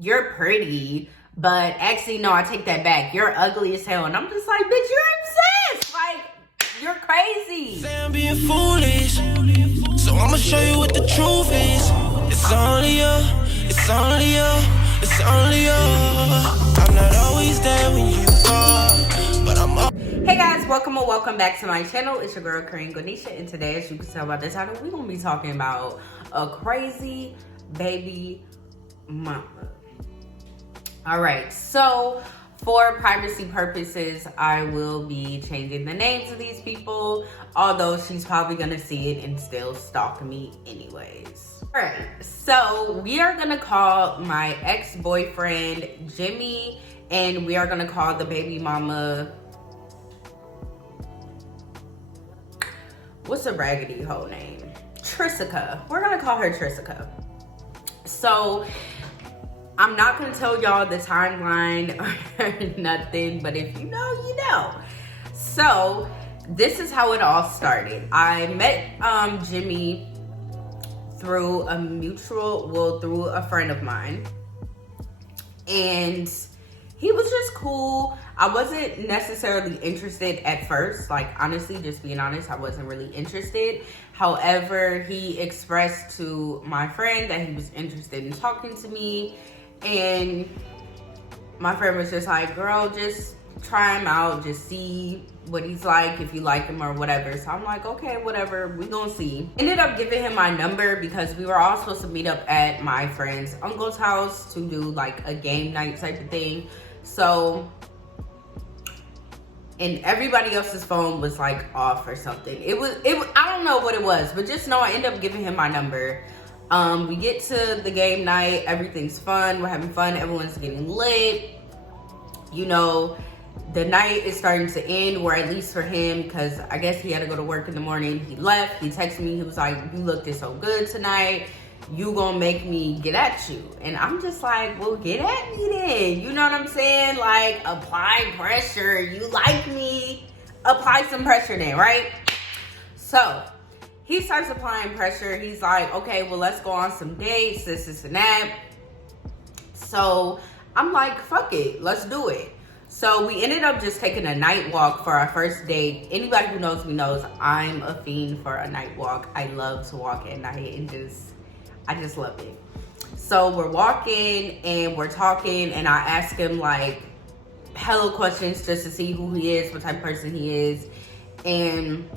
you're pretty, but actually, no, I take that back. You're ugly as hell. And I'm just like, bitch, you're obsessed. Like, you're crazy. Say I'm being foolish, so I'ma show you what the truth is. It's only you, it's only you, it's only you. I'm not always there when you call, but I'm up. Hey guys, welcome or welcome back to my channel. It's your girl, Korean Gonisha, and today, as you can tell by the title, we're gonna be talking about a crazy baby mama. All right, so for privacy purposes, I will be changing the names of these people, although she's probably gonna see it and still stalk me anyways. All right, so we are gonna call my ex-boyfriend Jimmy, and we are gonna call the baby mama, what's a raggedy hoe name? Trisica. We're gonna call her Trisica. So I'm not gonna tell y'all the timeline or nothing, but if you know, you know. So this is how it all started. I met Jimmy through through a friend of mine, and he was just cool. I wasn't necessarily interested at first. Like, honestly, just being honest, I wasn't really interested. However, he expressed to my friend that he was interested in talking to me. And my friend was just like, girl, just try him out. Just see what he's like, if you like him or whatever. So I'm like, okay, whatever. We gonna see. Ended up giving him my number because we were all supposed to meet up at my friend's uncle's house to do like a game night type of thing. So, and everybody else's phone was like off or something. It was, I don't know what it was, but just know I ended up giving him my number. We get to the game night, everything's fun, we're having fun, everyone's getting lit. You know, the night is starting to end, or at least for him, because I guess he had to go to work in the morning. He left, he texted me, he was like, you looked so good tonight, you gonna make me get at you. And I'm just like, well, get at me then. You know what I'm saying? Like, apply pressure. You like me, apply some pressure then, right? So he starts applying pressure. He's like, okay, well, let's go on some dates, this and that. So I'm like, fuck it, let's do it. So we ended up just taking a night walk for our first date. Anybody who knows me knows I'm a fiend for a night walk. I love to walk at night and I just love it. So we're walking and we're talking, and I ask him like hella questions just to see who he is, what type of person he is. And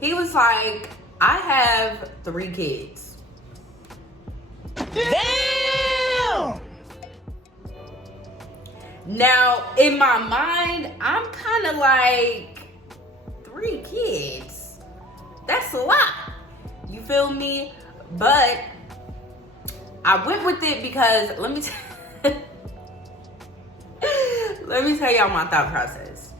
he was like, I have 3 kids. Damn! Now, in my mind, I'm kind of like, 3 kids? That's a lot. You feel me? But I went with it because, let me tell y'all my thought process.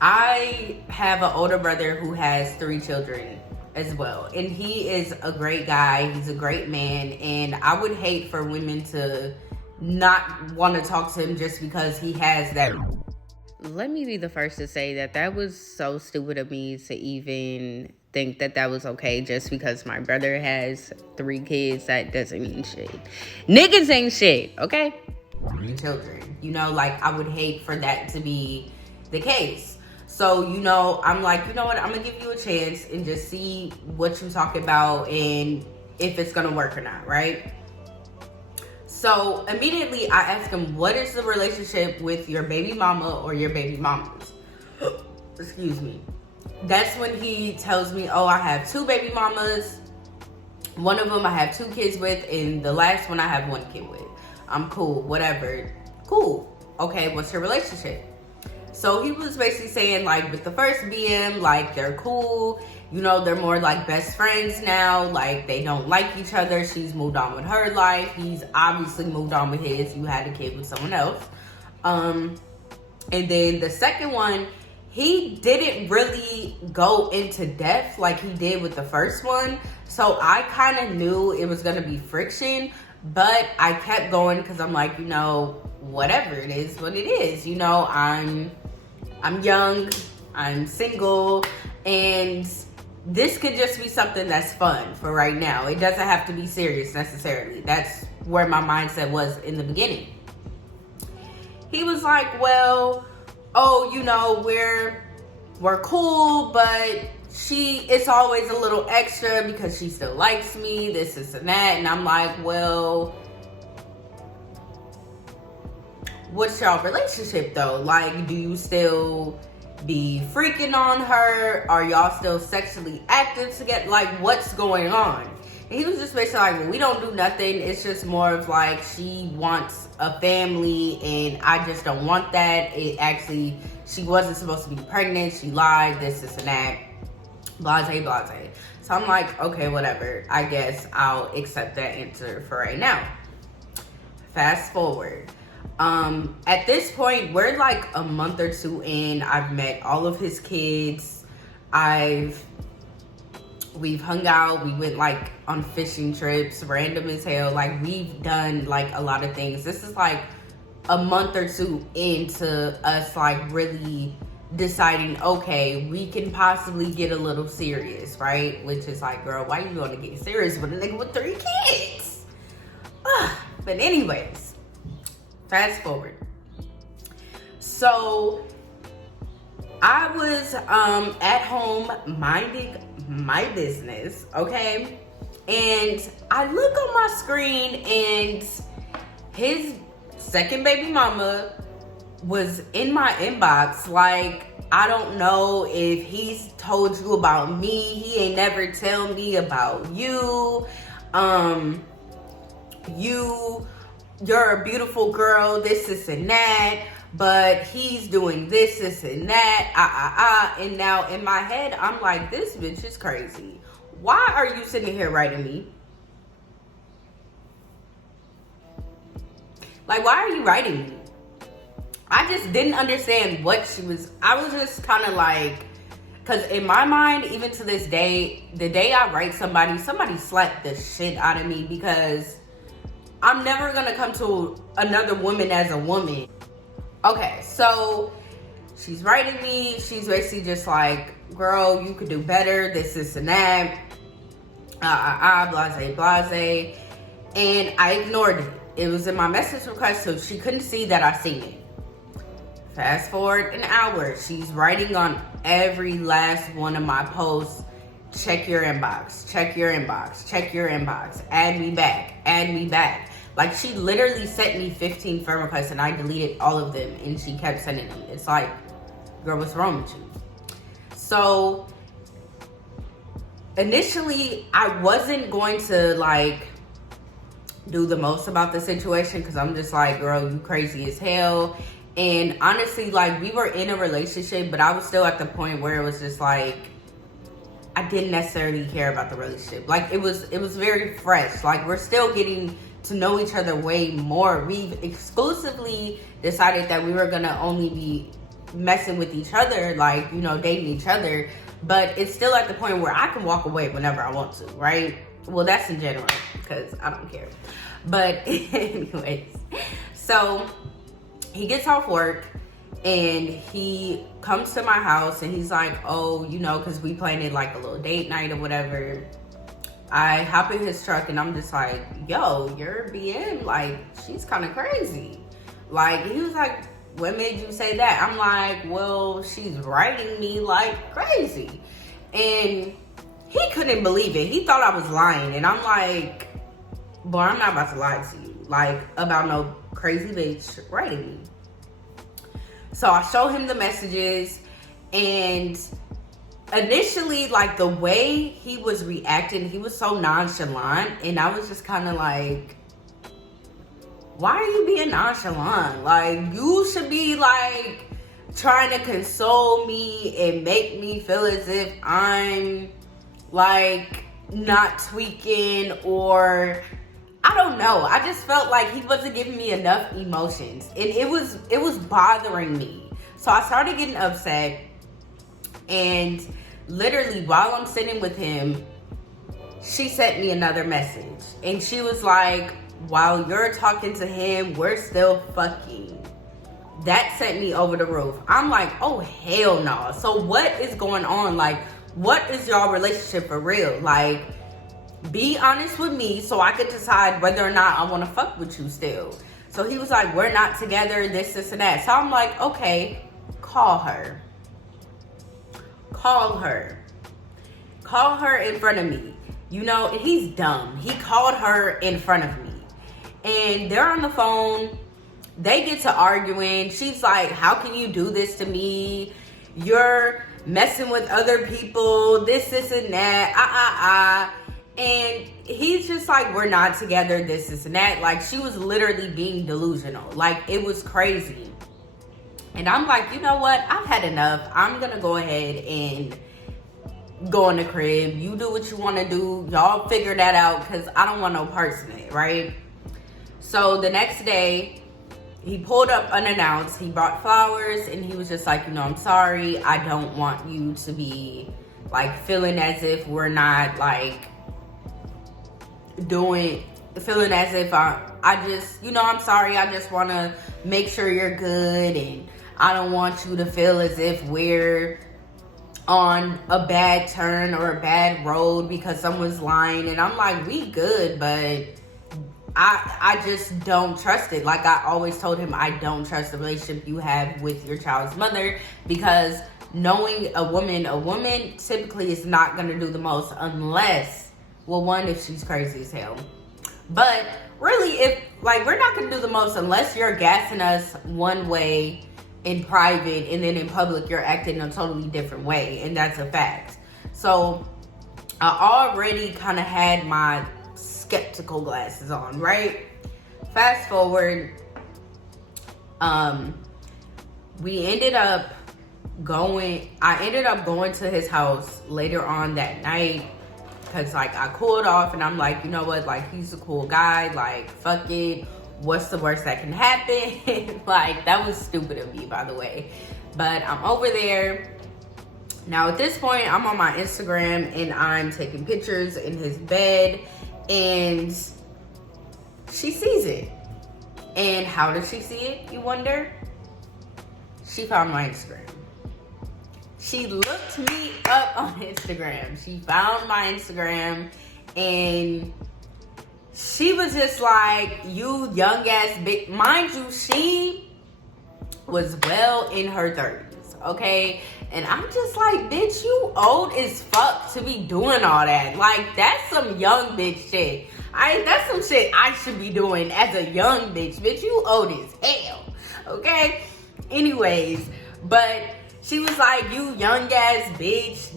I have an older brother who has 3 children as well. And he is a great guy. He's a great man. And I would hate for women to not want to talk to him just because he has that. Let me be the first to say that was so stupid of me to even think that was okay just because my brother has 3 kids. That doesn't mean shit. Niggas ain't shit, okay? Children. You know, like, I would hate for that to be the case. So, you know, I'm like, you know what? I'm going to give you a chance and just see what you talk about and if it's going to work or not, right? So immediately I asked him, what is the relationship with your baby mama or your baby mamas? Excuse me. That's when he tells me, oh, I have 2 baby mamas. One of them I have 2 kids with, and the last one I have 1 kid with. I'm cool, whatever. Cool. Okay, what's your relationship? So he was basically saying, like, with the first BM, like, they're cool. You know, they're more like best friends now. Like, they don't like each other. She's moved on with her life. He's obviously moved on with his. You had a kid with someone else. And then the second one, he didn't really go into depth like he did with the first one. So I kind of knew it was going to be friction. But I kept going because I'm like, you know, whatever it is, what it is. You know, I'm young. I'm single. And this could just be something that's fun for right now. It doesn't have to be serious necessarily. That's where my mindset was in the beginning. He was like, well, oh, you know, we're cool, but it's always a little extra because she still likes me, this and that. And I'm like, well, what's y'all relationship though? Like, do you still be freaking on her? Are y'all still sexually active together? Like, what's going on? And he was just basically like, well, we don't do nothing. It's just more of like, she wants a family and I just don't want that. She wasn't supposed to be pregnant. She lied, this and that. Blase, blase. So I'm like, okay, whatever. I guess I'll accept that answer for right now. Fast forward. At this point, we're like a month or two in. I've met all of his kids. We've hung out. We went like on fishing trips, random as hell. Like, we've done like a lot of things. This is like a month or two into us like really deciding, okay, we can possibly get a little serious, right? Which is like, girl, why you gonna get serious with a nigga with 3 kids? But anyways, fast forward. So I was at home minding my business, okay? And I look on my screen and his second baby mama was in my inbox. Like, I don't know if he's told you about me. He ain't never tell me about you. You're a beautiful girl, this and that. But he's doing this and that, And now in my head, I'm like, this bitch is crazy. Why are you sitting here writing me? Like, why are you writing me? I just didn't understand what she was. I was just kind of like, because in my mind, even to this day, the day I write somebody slapped the shit out of me, because I'm never going to come to another woman as a woman. Okay, so she's writing me. She's basically just like, girl, you could do better, this and that. Blase, blase. And I ignored it. It was in my message request, so she couldn't see that I seen it. Fast forward an hour. She's writing on every last one of my posts, check your inbox, check your inbox, check your inbox, add me back, add me back. Like, she literally sent me 15 friend requests and I deleted all of them and she kept sending them. It's like, girl, what's wrong with you? So initially I wasn't going to like do the most about the situation, because I'm just like, girl, you crazy as hell. And honestly, like, we were in a relationship, but I was still at the point where it was just like, I didn't necessarily care about the relationship. Like, it was very fresh. Like, we're still getting to know each other way more. We've exclusively decided that we were gonna only be messing with each other, like, you know, dating each other. But it's still at the point where I can walk away whenever I want to, right? Well, that's in general, because I don't care. But anyways, so he gets off work and he comes to my house and he's like, oh, you know, because we planned like a little date night or whatever. I hop in his truck and I'm just like, yo, your BM, like, she's kind of crazy. Like, he was like, what made you say that? I'm like, well, she's writing me like crazy. And he couldn't believe it. He thought I was lying. And I'm like, boy, I'm not about to lie to you, like, about no crazy bitch writing me. So I show him the messages, and initially, like, the way he was reacting, he was so nonchalant, and I was just kind of like, why are you being nonchalant? Like, you should be like trying to console me and make me feel as if I'm like not tweaking, or I don't know. I just felt like he wasn't giving me enough emotions, and it was bothering me. So I started getting upset, and literally while I'm sitting with him, she sent me another message, and she was like, while you're talking to him, we're still fucking. That sent me over the roof. I'm like, oh, hell no. So what is going on? Like, what is y'all relationship for real? Like, be honest with me so I could decide whether or not I want to fuck with you still. So he was like, we're not together, this, and that. So I'm like, okay, call her. Call her. Call her in front of me. You know, he's dumb. He called her in front of me. And they're on the phone. They get to arguing. She's like, how can you do this to me? You're messing with other people. This, and that. And he's just like, we're not together, this, and that. Like, she was literally being delusional. Like, it was crazy. And I'm like, you know what? I've had enough. I'm going to go ahead and go in the crib. You do what you want to do. Y'all figure that out because I don't want no parts in it, right? So the next day, he pulled up unannounced. He brought flowers and he was just like, you know, I'm sorry. I don't want you to be like feeling as if we're not like feeling as if I just, you know, I'm sorry. I just want to make sure you're good. And I don't want you to feel as if we're on a bad turn or a bad road because someone's lying. And I'm like, we good, but I just don't trust it. Like I always told him, I don't trust the relationship you have with your child's mother, because knowing a woman typically is not going to do the most unless, well, one, if she's crazy as hell. But really, if like, we're not going to do the most unless you're gassing us one way in private and then in public you're acting a totally different way, and that's a fact. So I already kind of had my skeptical glasses on, right? Fast forward, I ended up going to his house later on that night because like I cooled off and I'm like, you know what, like he's a cool guy, like fuck it, what's the worst that can happen? Like that was stupid of me, by the way. But I'm over there now. At this point, I'm on my Instagram and I'm taking pictures in his bed, and she sees it. And how does she see it, you wonder? She found my Instagram. She looked me up on Instagram. She found my Instagram and she was just like, you young ass bitch. Mind you, she was well in her 30s, okay? And I'm just like, bitch, you old as fuck to be doing all that. Like, that's some young bitch shit. That's some shit I should be doing as a young bitch. Bitch, you old as hell, okay? Anyways, but she was like, you young ass bitch,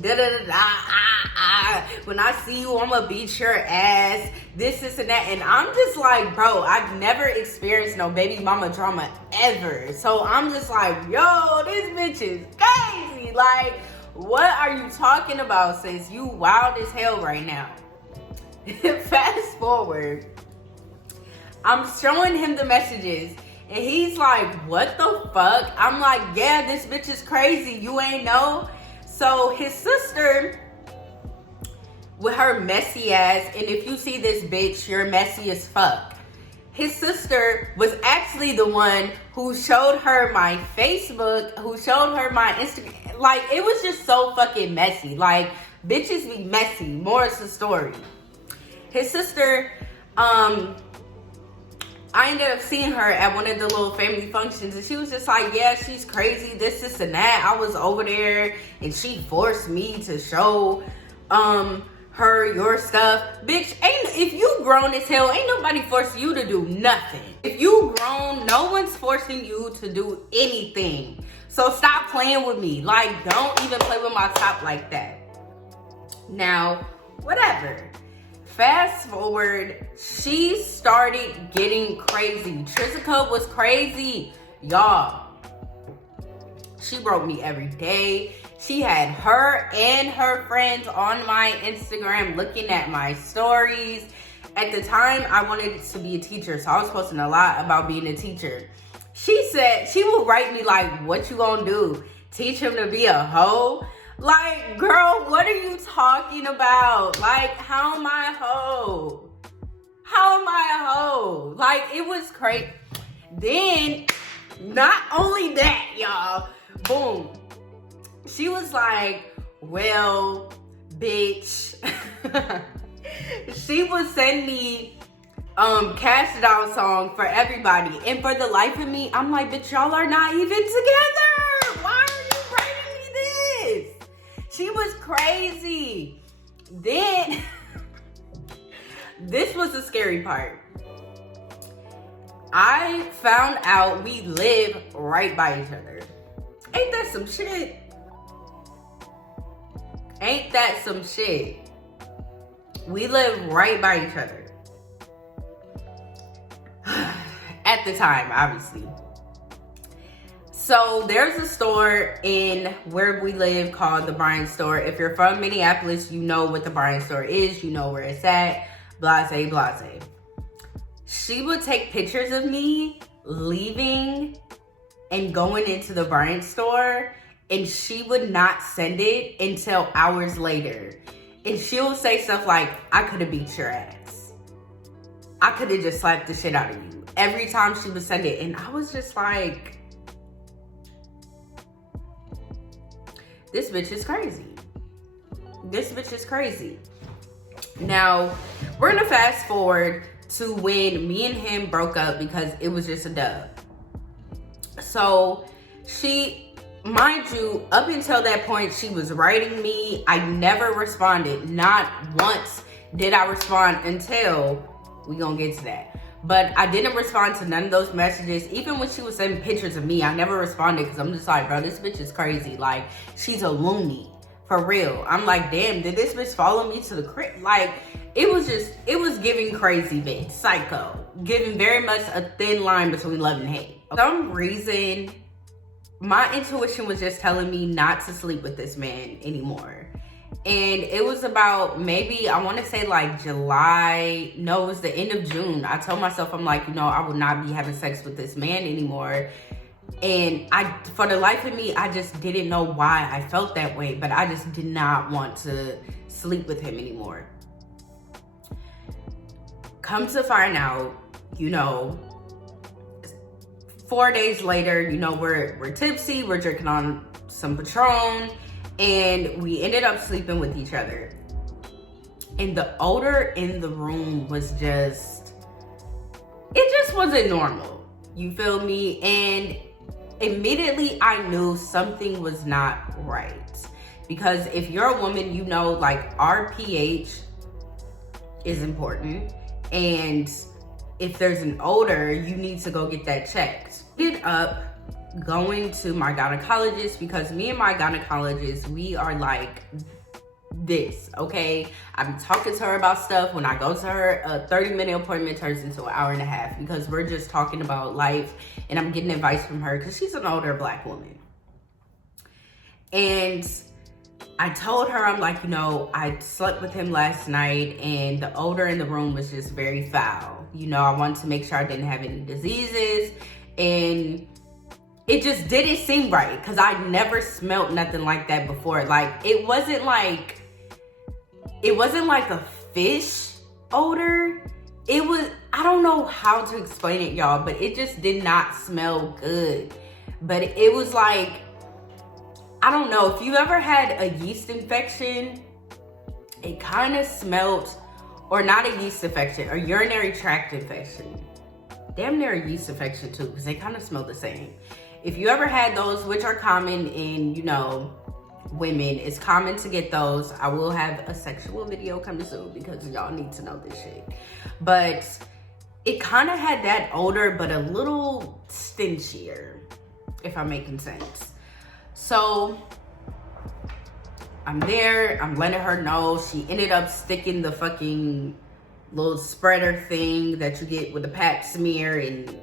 when I see you, I'ma beat your ass, this, and that. And I'm just like, bro, I've never experienced no baby mama drama ever. So I'm just like, yo, this bitch is crazy. Like, what are you talking about, sis? You wild as hell right now. Fast forward, I'm showing him the messages. And he's like, what the fuck? I'm like, yeah, this bitch is crazy. You ain't know? So his sister, with her messy ass, and if you see this bitch, you're messy as fuck. His sister was actually the one who showed her my Facebook, who showed her my Instagram. Like, it was just so fucking messy. Like, bitches be messy. More is the story. His sister, I ended up seeing her at one of the little family functions, and she was just like, yeah, she's crazy, this, and that. I was over there, and she forced me to show her your stuff. Bitch, if you grown as hell, ain't nobody forcing you to do nothing. If you grown, no one's forcing you to do anything. So stop playing with me. Like, don't even play with my top like that. Now, whatever. Fast forward, she started getting crazy. Trisica was crazy, y'all. She wrote me every day. She had her and her friends on my Instagram looking at my stories. At the time, I wanted to be a teacher, so I was posting a lot about being a teacher. She said she would write me like, what you gonna do? Teach him to be a hoe? Like, girl, what are you talking about? Like, how am I a hoe? How am I a hoe? Like, it was crazy. Then, not only that, y'all, boom. She was like, well, bitch, She would send me Cash Doll song for everybody. And for the life of me, I'm like, bitch, y'all are not even together. Why are you writing me this? She was crazy. Then, this was the scary part. I found out we live right by each other. Ain't that some shit? Ain't that some shit? We live right by each other. At the time, obviously. So there's a store in where we live called the Bryan Store. If you're from Minneapolis, you know what the Bryan Store is. You know where it's at. Blase, blase. She would take pictures of me leaving and going into the Bryan Store, and she would not send it until hours later. And she'll say stuff like, I could have beat your ass. I could have just slapped the shit out of you. Every time she would send it. And I was just like, this bitch is crazy. This bitch is crazy. Now, we're gonna fast forward to when me and him broke up because it was just a dub. So she, mind you, up until that point, she was writing me. I never responded. Not once did I respond until we gonna get to that. But I didn't respond to none of those messages. Even when she was sending pictures of me, I never responded because I'm just like, bro, this bitch is crazy. Like, she's a loony. For real. I'm like, damn, did this bitch follow me to the crib? Like, it was giving crazy bitch. Psycho. Giving very much a thin line between love and hate. For some reason, my intuition was just telling me not to sleep with this man anymore. And it was about maybe, I want to say like July. No, it was the end of June. I told myself, I'm like, I would not be having sex with this man anymore. And for the life of me, I just didn't know why I felt that way. But I just did not want to sleep with him anymore. Come to find out, 4 days later, we're tipsy, we're drinking on some Patron, and we ended up sleeping with each other. And the odor in the room was it just wasn't normal. You feel me? And immediately I knew something was not right. Because if you're a woman, like our pH is important. And if there's an odor, you need to go get that checked. Ended up going to my gynecologist because me and my gynecologist, we are like this, okay? I'm talking to her about stuff. When I go to her, a 30-minute appointment turns into an hour and a half because we're just talking about life and I'm getting advice from her because she's an older Black woman. And I told her, I'm like, I slept with him last night and the odor in the room was just very foul. I wanted to make sure I didn't have any diseases, and it just didn't seem right because I never smelled nothing like that before. Like, it wasn't like a fish odor. It was, I don't know how to explain it, y'all, but it just did not smell good. But it was like, I don't know, if you ever had a yeast infection, it kind of smelled, or not a yeast infection, a urinary tract infection. Damn near a yeast infection too, because they kind of smell the same. If you ever had those, which are common in, women, it's common to get those. I will have a sexual video coming soon because y'all need to know this shit. But it kind of had that odor, but a little stinchier, if I'm making sense. So I'm there, I'm letting her know. She ended up sticking the fucking little spreader thing that you get with the pap smear and,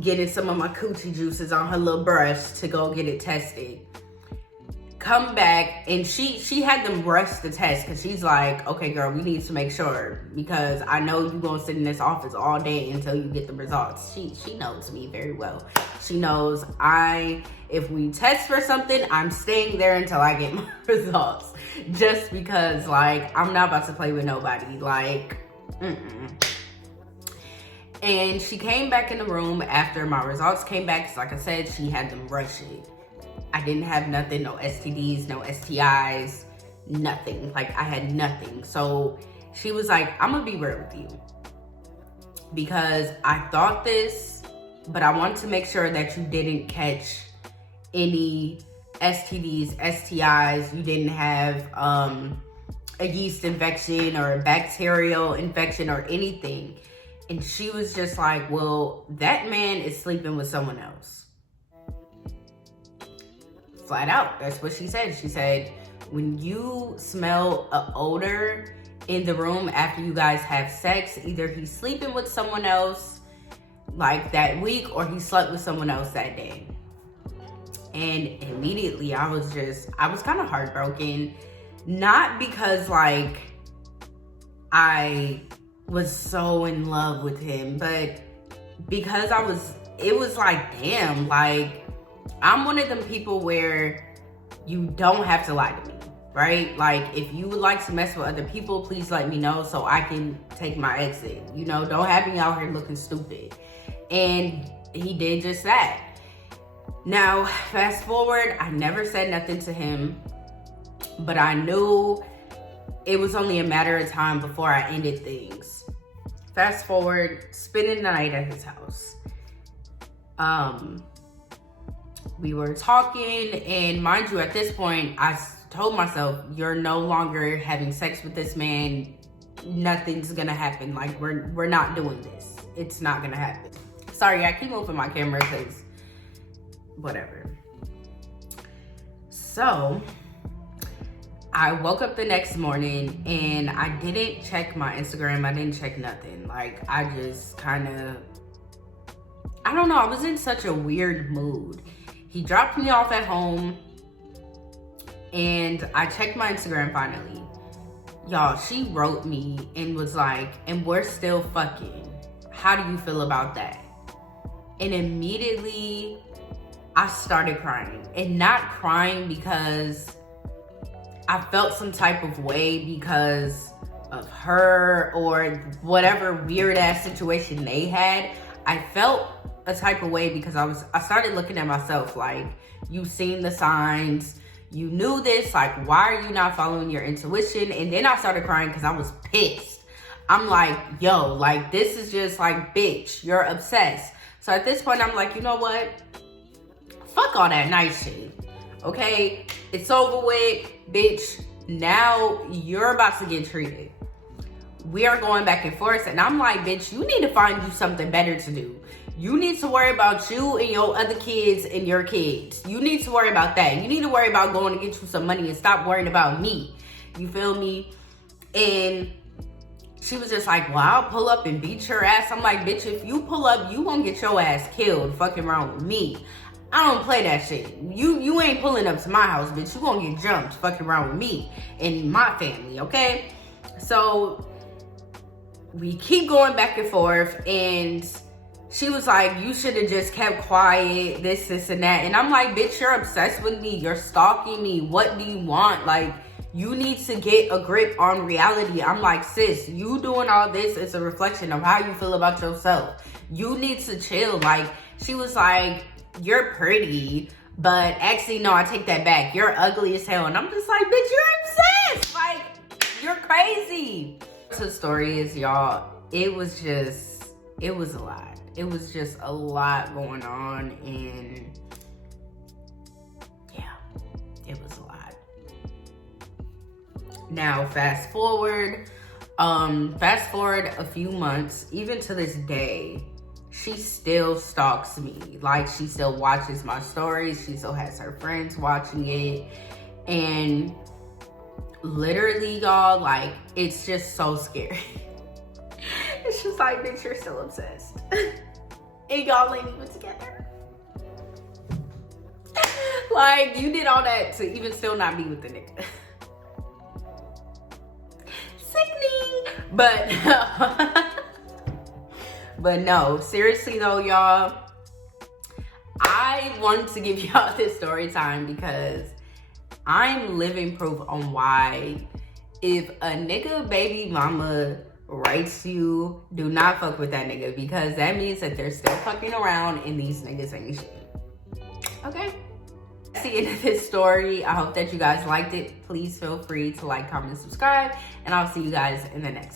getting some of my coochie juices on her little brush to go get it tested. Come back, and she had them rush the test because she's like, okay, girl, we need to make sure because I know you're going to sit in this office all day until you get the results. She knows me very well. She knows if we test for something, I'm staying there until I get my results. Just because, I'm not about to play with nobody. And she came back in the room after my results came back. Because like I said, she had them rush it. I didn't have nothing, no STDs, no STIs, nothing. Like, I had nothing. So she was like, I'm gonna be real with you, because I thought this, but I want to make sure that you didn't catch any STDs, STIs. You didn't have a yeast infection or a bacterial infection or anything. And she was just like, well, that man is sleeping with someone else. Flat out, that's what she said. She said, when you smell an odor in the room after you guys have sex, either he's sleeping with someone else like that week, or he slept with someone else that day. And immediately I was kind of heartbroken. Not because like I was so in love with him, but because it was like, damn, like, I'm one of them people where you don't have to lie to me, right? Like, if you would like to mess with other people, please let me know so I can take my exit. You know, don't have me out here looking stupid. And he did just that. Now, fast forward, I never said nothing to him, but I knew it was only a matter of time before I ended things. Fast forward, spending the night at his house. We were talking, and mind you, at this point, I told myself, you're no longer having sex with this man. Nothing's gonna happen. Like, we're not doing this. It's not gonna happen. Sorry, I keep moving my camera because whatever. So I woke up the next morning and I didn't check my Instagram. I didn't check nothing. Like, I just kind of, I don't know, I was in such a weird mood. He dropped me off at home and I checked my Instagram finally. Y'all, she wrote me and was like, and we're still fucking. How do you feel about that? And immediately I started crying. And not crying because I felt some type of way because of her or whatever weird ass situation they had. I felt a type of way because I started looking at myself like, you've seen the signs, you knew this, like, why are you not following your intuition? And then I started crying because I was pissed. I'm like, yo, like, this is just like, bitch, you're obsessed. So at this point, I'm like, you know what? Fuck all that nice shit. Okay? It's over with, bitch. Now you're about to get treated. We are going back and forth. And I'm like, bitch, you need to find you something better to do. You need to worry about you and your other kids and your kids. You need to worry about that. You need to worry about going to get you some money and stop worrying about me. You feel me? And she was just like, well, I'll pull up and beat your ass. I'm like, bitch, if you pull up, you gonna get your ass killed fucking around with me. I don't play that shit. You ain't pulling up to my house, bitch. You gonna get jumped fucking around with me and my family, okay? So we keep going back and forth, and she was like, you should have just kept quiet, this, and that. And I'm like, bitch, you're obsessed with me. You're stalking me. What do you want? Like, you need to get a grip on reality. I'm like, sis, you doing all this is a reflection of how you feel about yourself. You need to chill. Like, she was like, you're pretty, but actually, no, I take that back. You're ugly as hell. And I'm just like, bitch, you're obsessed. Like, you're crazy. So the story is, y'all, it was a lot. It was just a lot going on, and yeah, it was a lot. Now, fast forward a few months, even to this day, she still stalks me. Like, she still watches my stories. She still has her friends watching it. And literally, y'all, like, it's just so scary. It's just like, bitch, you're still obsessed. And y'all ain't even together. Like, you did all that to even still not be with the nigga. Sickening. But no, seriously though, y'all, I wanted to give y'all this story time because I'm living proof on why, if a nigga baby mama writes you, do not fuck with that nigga, because that means that they're still fucking around and these niggas ain't shit. Okay? That's the end of this story. I hope that you guys liked it. Please feel free to like, comment, and subscribe. And I'll see you guys in the next one.